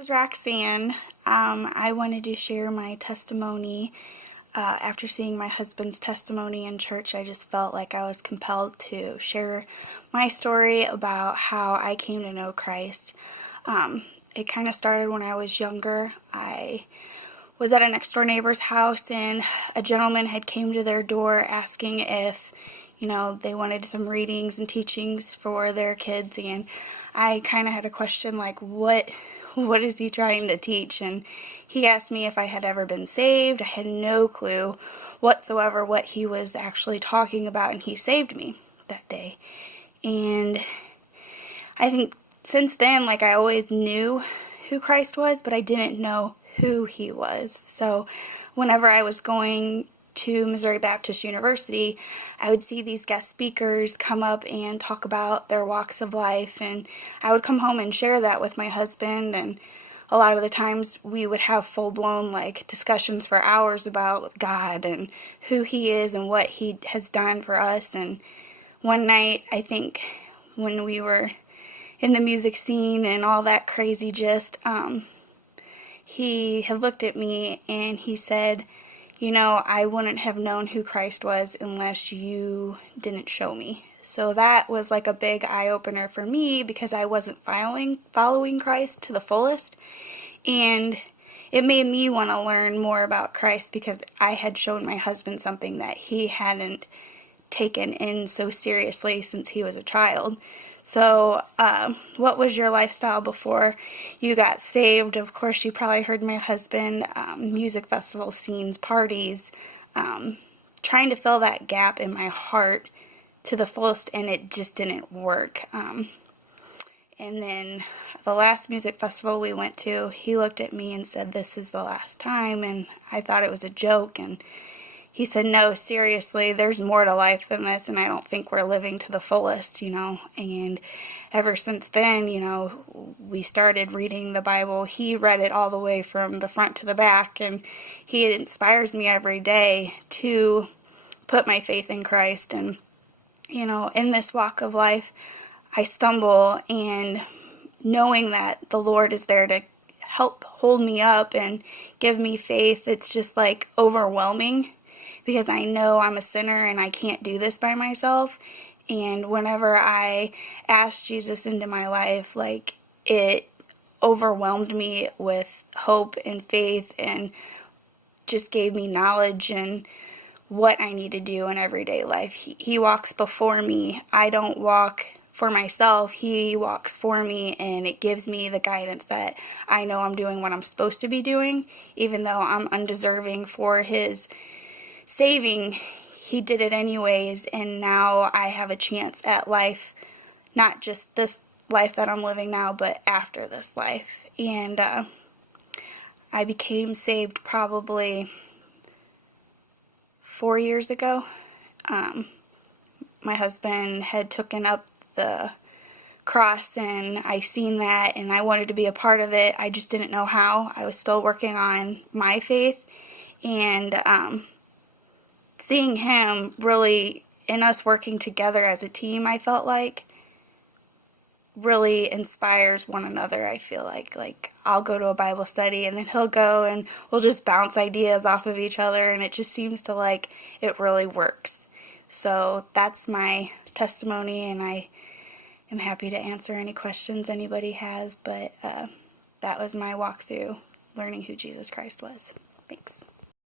This is Roxanne. I wanted to share my testimony. After seeing my husband's testimony in church, I just felt like I was compelled to share my story about how I came to know Christ. It kind of started when I was younger. I was at a next door neighbor's house, and a gentleman had came to their door asking if they wanted some readings and teachings for their kids, and I kind of had a question like, what is he trying to teach? And he asked me if I had ever been saved. I had no clue whatsoever what he was actually talking about, and he saved me that day. And I think since then, I always knew who Christ was, but I didn't know who he was. So whenever I was going to Missouri Baptist University, I would see these guest speakers come up and talk about their walks of life, and I would come home and share that with my husband, and a lot of the times we would have full-blown discussions for hours about God and who he is and what he has done for us. And one night, I think when we were in the music scene and all that crazy gist, he had looked at me and he said, I wouldn't have known who Christ was unless you didn't show me. So that was a big eye-opener for me, because I wasn't following Christ to the fullest. And it made me want to learn more about Christ, because I had shown my husband something that he hadn't taken in so seriously since he was a child. So, what was your lifestyle before you got saved? Of course, you probably heard my husband, music festival scenes, parties, trying to fill that gap in my heart to the fullest, and it just didn't work. And then the last music festival we went to, he looked at me and said, "This is the last time," and I thought it was a joke, and he said, "No, seriously, there's more to life than this, and I don't think we're living to the fullest, And ever since then, we started reading the Bible. He read it all the way from the front to the back, and he inspires me every day to put my faith in Christ. And, in this walk of life, I stumble, and knowing that the Lord is there to help hold me up and give me faith, it's just overwhelming, because I know I'm a sinner and I can't do this by myself. And whenever I asked Jesus into my life, it overwhelmed me with hope and faith, and just gave me knowledge and what I need to do in everyday life. He walks before me. I don't walk for myself. He walks for me, and it gives me the guidance that I know I'm doing what I'm supposed to be doing, even though I'm undeserving for his saving. He did it anyways, and now I have a chance at life, not just this life that I'm living now, but after this life. And I became saved probably 4 years ago. My husband had taken up the cross, and I seen that, and I wanted to be a part of it. I just didn't know how. I was still working on my faith, and seeing him really, in us working together as a team, I felt really inspires one another. I feel like I'll go to a Bible study, and then he'll go, and we'll just bounce ideas off of each other, and it just seems to it really works. So that's my testimony, and I am happy to answer any questions anybody has, but that was my walk through learning who Jesus Christ was. Thanks.